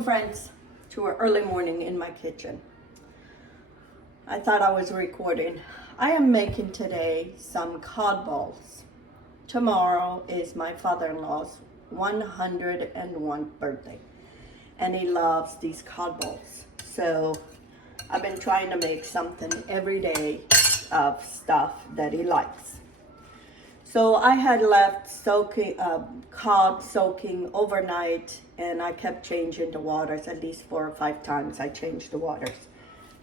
Welcome friends to an early morning in my kitchen. I thought I was recording. I am making today some cod balls. Tomorrow is my father-in-law's 101st birthday and he loves these cod balls. So I've been trying to make something every day of stuff that he likes. So I had left cod soaking overnight, and I kept changing the waters at least 4 or 5 times. I changed the waters,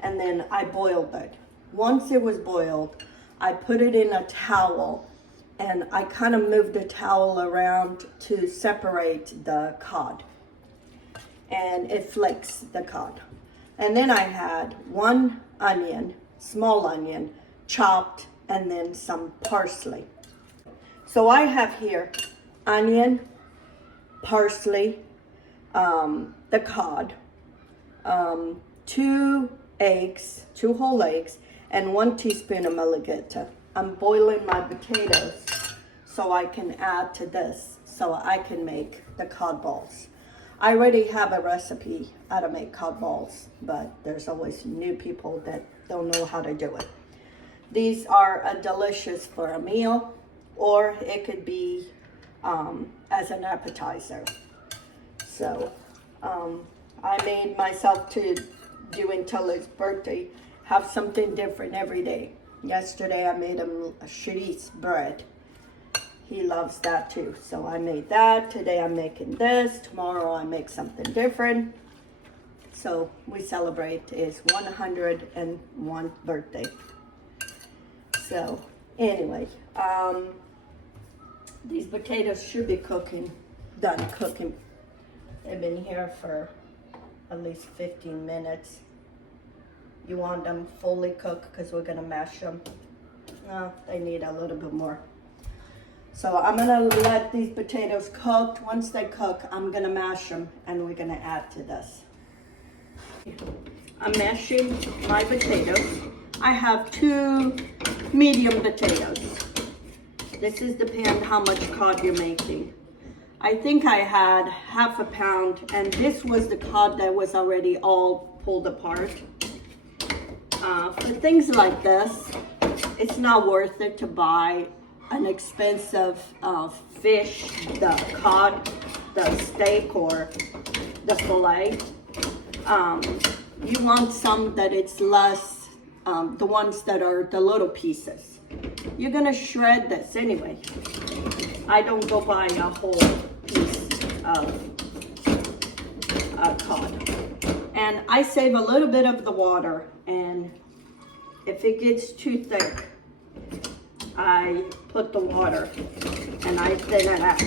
and then I boiled it. Once it was boiled, I put it in a towel, and I kind of moved the towel around to separate the cod, and it flakes the cod. And then I had 1 onion, small onion, chopped, and then some parsley. So I have here onion, parsley, the cod, 2 eggs, 2 whole eggs, and 1 teaspoon of malagueta. I'm boiling my potatoes so I can add to this, so I can make the cod balls. I already have a recipe how to make cod balls, but there's always new people that don't know how to do it. These are delicious for a meal, or it could be as an appetizer. So I made myself to do until his birthday, have something different every day. Yesterday I made him a chorizo bread. He loves that too. So I made that. Today I'm making this. Tomorrow I make something different. So we celebrate his 101st birthday. So anyway, these potatoes should be done cooking. They've been here for at least 15 minutes. You want them fully cooked because we're gonna mash them. No, they need a little bit more. So I'm gonna let these potatoes cook. Once they cook, I'm gonna mash them and we're gonna add to this. I'm mashing my potatoes. I have 2 medium potatoes. This is depend how much cod you're making. I think I had 1/2 pound, and this was the cod that was already all pulled apart. For things like this, it's not worth it to buy an expensive fish, the cod, the steak, or the fillet. You want some that it's less, the ones that are the little pieces. You're gonna shred this anyway. I don't go buy a whole piece of cod. And I save a little bit of the water, and if it gets too thick, I put the water and I thin it out.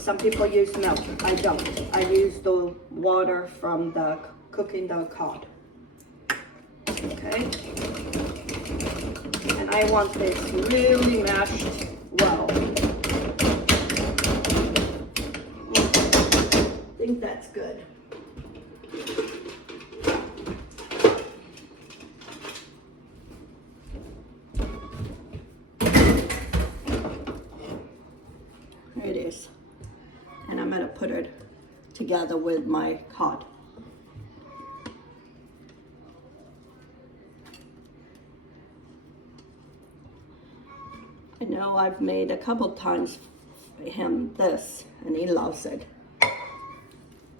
Some people use milk. I don't. I use the water from the cooking the cod. Okay? And I want this really mashed well. I think that's good. There it is. And I'm gonna put it together with my cod. I know I've made a couple times for him this, and he loves it.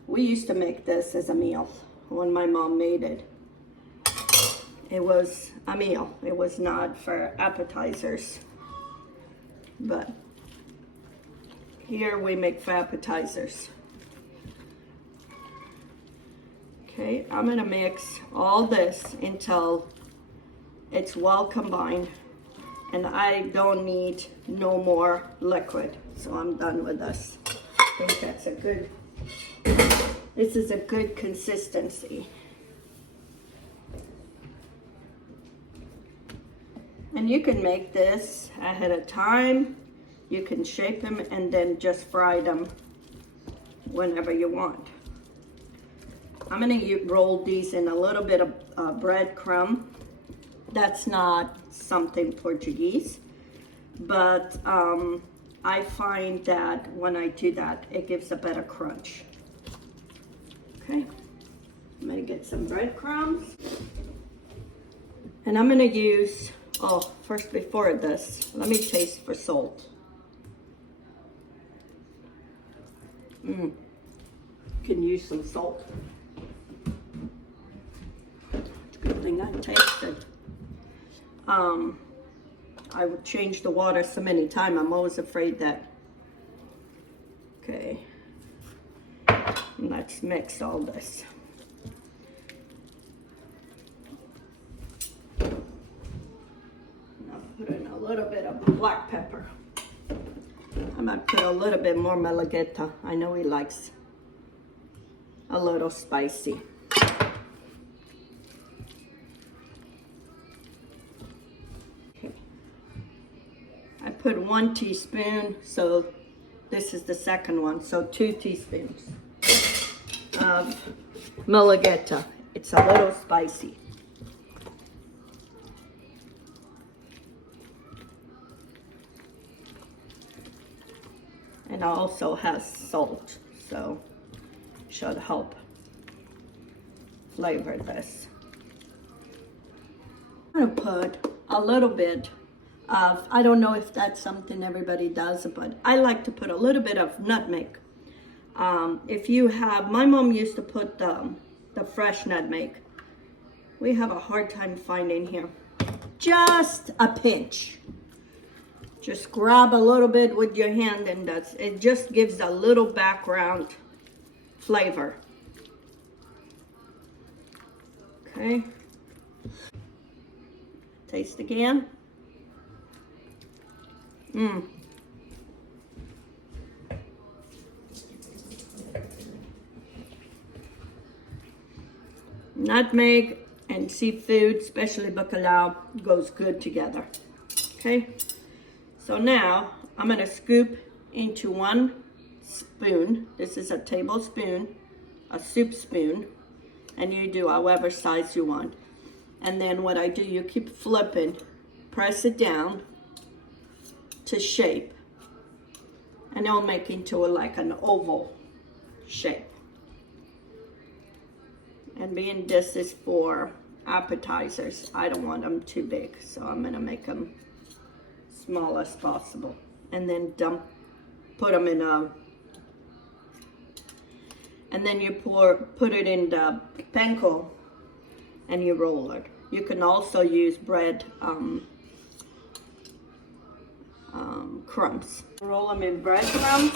We used to make this as a meal when my mom made it. It was a meal. It was not for appetizers. But here we make for appetizers. Okay, I'm gonna mix all this until it's well combined. And I don't need no more liquid, so I'm done with this. I think that's this is a good consistency. And you can make this ahead of time. You can shape them and then just fry them whenever you want. I'm gonna roll these in a little bit of breadcrumb. That's not something Portuguese, but I find that when I do that, it gives a better crunch. Okay, I'm gonna get some breadcrumbs. And I'm gonna use, oh, first before this, let me taste for salt. Can use some salt. It's a good thing I tasted. I would change the water so many times. I'm always afraid that. Okay, and let's mix all this. I'll put in a little bit of black pepper. I might put a little bit more malagueta. I know he likes a little spicy. Okay. I put 1 teaspoon, so this is the second one, so 2 teaspoons of malagueta. It's a little spicy. And also has salt, so should help flavor this. I'm gonna put a little bit of, I don't know if that's something everybody does, but I like to put a little bit of nutmeg. If you have, my mom used to put the fresh nutmeg. We have a hard time finding here. Just a pinch. Just grab a little bit with your hand, and it just gives a little background flavor. Okay. Taste again. Nutmeg and seafood, especially bacalhau, goes good together. Okay. So now I'm going to scoop into 1 spoon. This is a tablespoon, a soup spoon, and you do however size you want. And then what I do, you keep flipping, press it down to shape, and it'll make into like an oval shape. And being this is for appetizers, I don't want them too big, so I'm going to make them small as possible, and then put them in a, and then you put it in the panko and you roll it. You can also use bread crumbs. Roll them in bread crumbs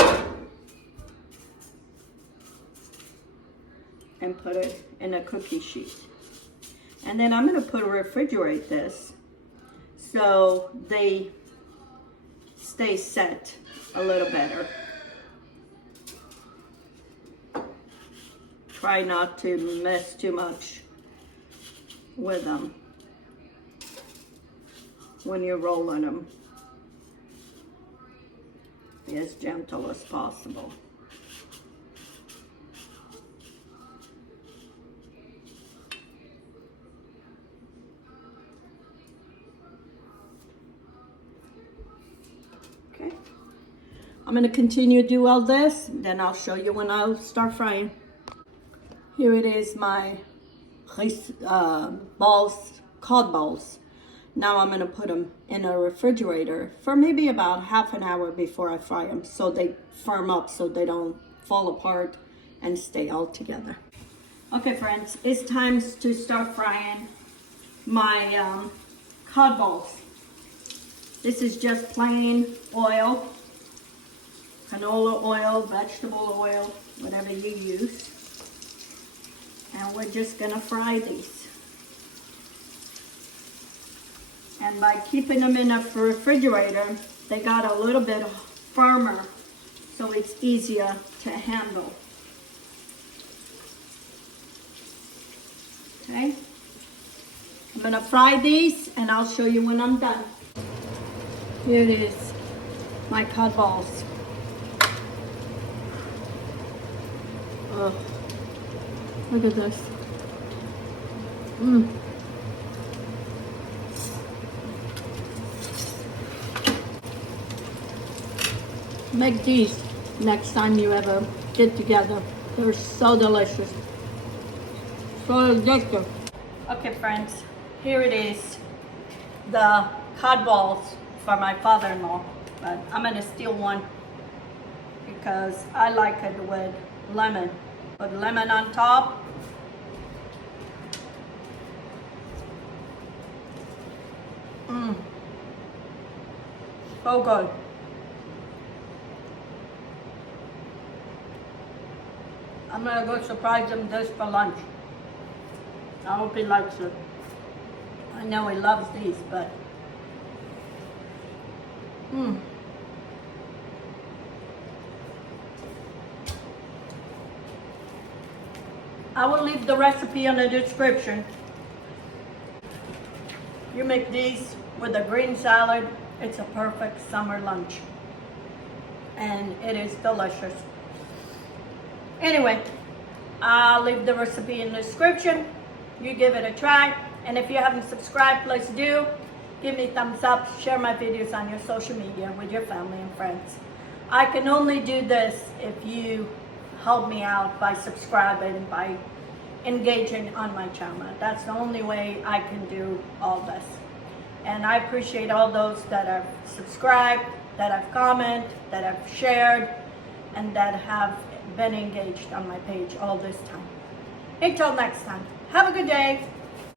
and put it in a cookie sheet. And then I'm going to refrigerate this so they stay set a little better. Try not to mess too much with them when you're rolling them. Be as gentle as possible. Okay. I'm going to continue to do all this, then I'll show you when I'll start frying. Here it is, my balls, cod balls. Now I'm going to put them in a refrigerator for maybe about half an hour before I fry them, so they firm up, so they don't fall apart and stay all together. Okay friends, it's time to start frying my cod balls. This is just plain oil, canola oil, vegetable oil, whatever you use. And we're just gonna fry these. And by keeping them in a refrigerator, they got a little bit firmer, so it's easier to handle. Okay, I'm gonna fry these and I'll show you when I'm done. Here it is, my cod balls. Oh, look at this. Make these next time you ever get together. They're so delicious. So addictive. Okay, friends, here it is. The cod balls for my father-in-law, but I'm gonna steal one because I like it with lemon. Put lemon on top. So good. I'm gonna go surprise him this for lunch. I hope he likes it. I know he loves these, but I will leave the recipe in the description. You make these with a green salad, it's a perfect summer lunch. And it is delicious. Anyway, I'll leave the recipe in the description. You give it a try. And if you haven't subscribed, please do. Give me a thumbs up, share my videos on your social media with your family and friends. I can only do this if you help me out by subscribing, by engaging on my channel. That's the only way I can do all this. And I appreciate all those that have subscribed, that have commented, that have shared, and that have been engaged on my page all this time. Until next time, have a good day.